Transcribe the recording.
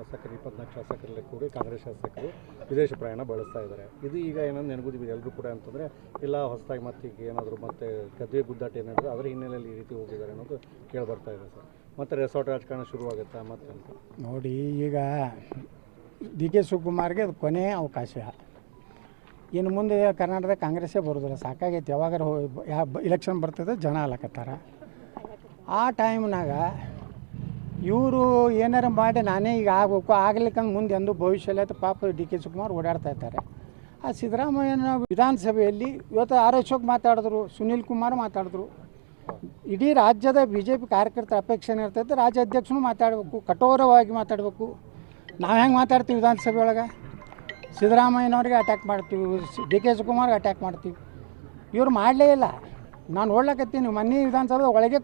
ಶಾಸಕರು 24 ಶಾಸಕರಲ್ಲಿ ಕೂಡ ಕಾಂಗ್ರೆಸ್ ಶಾಸಕರು ವಿದೇಶ ಪ್ರಯಾಣ ಬಳಸ್ತಾ ಇದ್ದಾರೆ. ಇದು ಈಗ ಏನಂದ್ರೆ ನೆನಗುದಿದೆ ಎಲ್ಲರೂ ಕೂಡ ಅಂತಂದರೆ ಇಲ್ಲ ಹೊಸದಾಗಿ ಮತ್ತೆ ಈಗ ಏನಾದರೂ ಮತ್ತೆ ಗದ್ದೆ ಗುದ್ದಾಟ ಏನಾದರೂ ಅದರ ಹಿನ್ನೆಲೆಯಲ್ಲಿ ಈ ರೀತಿ ಹೋಗಿದ್ದಾರೆ ಅನ್ನೋದು ಕೇಳಿ ಬರ್ತಾ ಇದೆ ಸರ್. ಮತ್ತು ರೆಸಾರ್ಟ್ ರಾಜಕಾರಣ ಶುರುವಾಗುತ್ತಾ ಮತ್ತೆ ಅಂತ ನೋಡಿ. ಈಗ ಡಿ ಕೆ ಶಿವಕುಮಾರ್ಗೆ ಅದು ಕೊನೆಯ ಅವಕಾಶ. ಇನ್ನು ಮುಂದೆ ಕರ್ನಾಟಕದ ಕಾಂಗ್ರೆಸ್ಸೇ ಬರೋದಿಲ್ಲ, ಸಾಕಾಗೈತಿ. ಯಾವಾಗಾರ ಇಲೆಕ್ಷನ್ ಬರ್ತದೆ ಜನ ಅಲ್ಲಕತ್ತಾರ. ಆ ಟೈಮ್ನಾಗ ಇವರು ಏನಾರು ಮಾಡಿ ನಾನೇ ಈಗ ಆಗಬೇಕು ಆಗ್ಲಿಕ್ಕಂದ್ರೆ ಮುಂದೆ ಎಂದು ಭವಿಷ್ಯದಲ್ಲಿ ಅಂತ ಪಾಪ ಡಿ ಕೆ ಶಿವಕುಮಾರ್ ಓಡಾಡ್ತಾ ಇದ್ದಾರೆ. ಆ ಸಿದ್ದರಾಮಯ್ಯನ ವಿಧಾನಸಭೆಯಲ್ಲಿ ಇವತ್ತು ಆರ್ ಅಶೋಕ್ ಮಾತಾಡಿದ್ರು, ಸುನೀಲ್ ಕುಮಾರ್ ಮಾತಾಡಿದ್ರು. ಇಡೀ ರಾಜ್ಯದ ಬಿ ಜೆ ಪಿ ಕಾರ್ಯಕರ್ತರ ಅಪೇಕ್ಷೆ ಇರ್ತೈತೆ, ರಾಜ್ಯ ಅಧ್ಯಕ್ಷನೂ ಮಾತಾಡಬೇಕು, ಕಠೋರವಾಗಿ ಮಾತಾಡಬೇಕು. ನಾವು ಹೆಂಗೆ ಮಾತಾಡ್ತೀವಿ ವಿಧಾನಸಭೆ ಒಳಗೆ? ಸಿದ್ದರಾಮಯ್ಯನವ್ರಿಗೆ ಅಟ್ಯಾಕ್ ಮಾಡ್ತೀವಿ, ಡಿ ಕೆ ಶಿವಕುಮಾರ್ಗೆ ಅಟ್ಯಾಕ್ ಮಾಡ್ತೀವಿ. ಇವ್ರು ಮಾಡಲೇ ಇಲ್ಲ. ನಾನು ನೋಡ್ಲಕತ್ತೀನಿ ಮೊನ್ನೆ ವಿಧಾನಸಭೆ ಒಳಗೆ